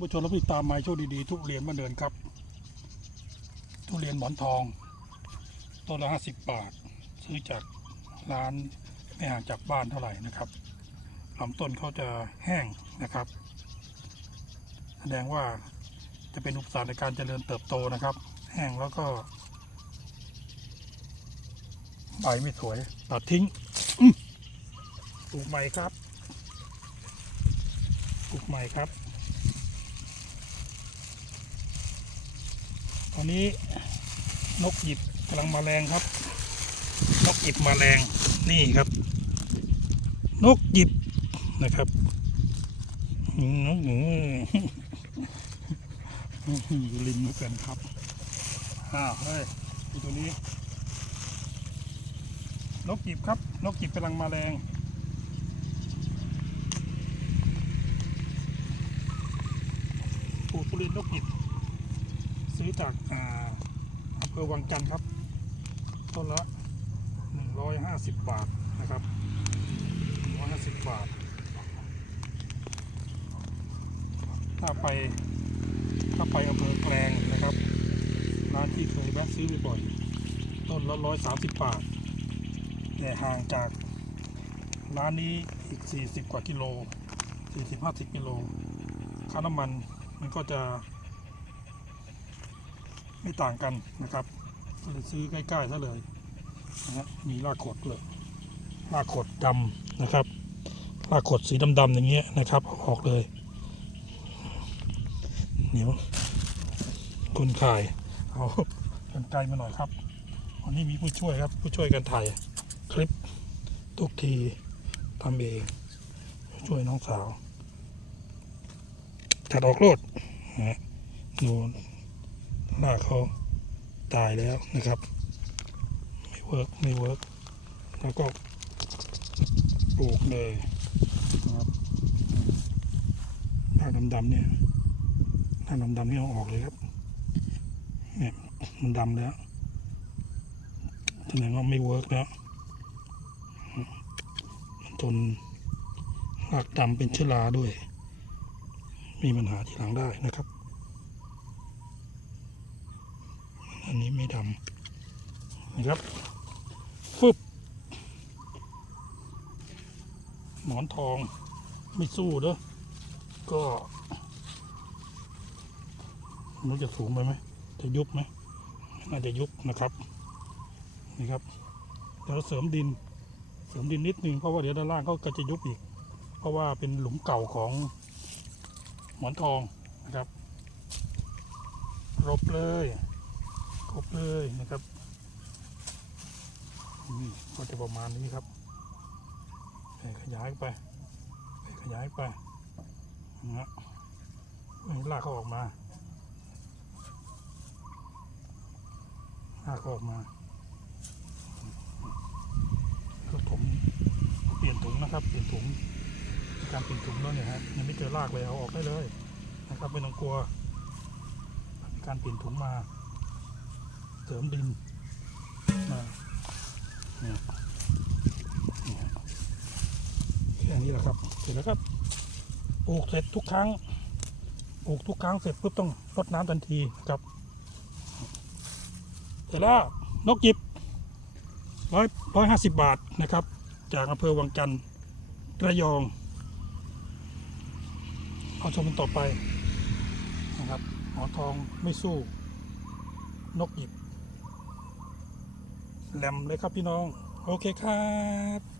านผู้ชมและผู้ติดตามม้โชคดีๆทุเรียนมาเดินครับ ทุเรียนหมอนทองต้นละห้าสิบบาท ซื้อจากร้านไม่ห่างจากบ้านเท่าไหร่นะครับลำต้นเขาจะแห้งนะครับ แสดงว่าจะเป็นอุปสรรคในการเจริญเติบโตนะครับ แห้งแล้วก็ใบไม่สวยตัดทิ้งปลูกใหม่ครับปลูกใหม่ครับ ตอนนี้นกหยิบกำลังมาแรงครับ นกหยิบมาแรงนี่ครับ นกหยิบนะครับอืมอืมอยู่ริมนกกันครับอ้าวเฮ้ยตัวนี้ นกหยิบครับ นกหยิบกำลังมาแรงปลูกทุเรียนนกหยิบ ซื้อจากอำเภอวังจันทร์ครับ ต้นละ 150 บาทนะครับ150 บาท ถ้าไปถ้าไปอำเภอแกลงนะครับ ร้านที่เคยแวะซื้อบ่อยๆต้นละ 130 บาท แต่ห่างจากร้านนี้อีก 40 กว่ากิโล 40-50 กิโล ค่าน้ำมันมันก็จะ ไม่ต่างกันนะครับก็เลยซื้อใกล้ๆซะเลยนะฮะมีรากขดเลยรากขดดำนะครับรากขดสีดำๆอย่างเงี้ยนะครับออกเลยเหนียวคนขายเอากันไกลมาหน่อยครับวันนี้มีผู้ช่วยครับ ผู้ช่วยกันถ่ายคลิปทุกทีทำเอง ช่วยน้องสาวถัดออกโลดนะฮะดู ลากเขาตายแล้วนะครับ ไม่เวิร์กไม่เวิร์กแล้วก็ปลูกเลยนะครับรากดำๆเนี่ยรากดำๆนี่เอาออกเลยครับเนี่ยมันดำแล้วแสดงว่าไม่เวิร์กแล้วมันจนรากดำเป็นเชื้อราด้วย มีปัญหาทีหลังได้นะครับ อันนี้ไม่ดำนะครับฟึบหมอนทองไม่สู้เด้อก็มันจะสูงไปไหมจะยุบไหมน่าจะยุบนะครับนี่ครับเดี๋ยวเสริมดิน เสริมดินนิดนึงเพราะว่าเดี๋ยวด้านล่างเขาก็จะยุบอีก เพราะว่าเป็นหลุมเก่าของหมอนทองนะครับรบเลย ครบเลยนะครับนี่ก็จะประมาณนี้ครับแผ่ขยายไปแผ่ขยายไปนะฮะนี่ลากเขาออกมาลากเขาออกมาก็ผมเปลี่ยนถุงนะครับ เปลี่ยนถุงการเปลี่ยนถุงแล้วเนี่ยฮะยังไม่เจอลากเลยเอาออกได้เลยนะครับไม่ต้องกลัว การเปลี่ยนถุงมา ริมดินมาเนี่ยแค่นี้แหละครับ เสร็จแล้วครับปลูกเสร็จทุกครั้งปลูกทุกครั้งเสร็จปุ๊บต้องรดน้ำทันทีครับ เสร็จแล้วนกหยิบร้อยร้อยห้าสิบบาทนะครับ จากอำเภอวังจันทร์ระยองเอาชมกันต่อไปนะครับหมอทองไม่สู้ นกหยิบ แหลมเลยครับพี่น้อง โอเคครับ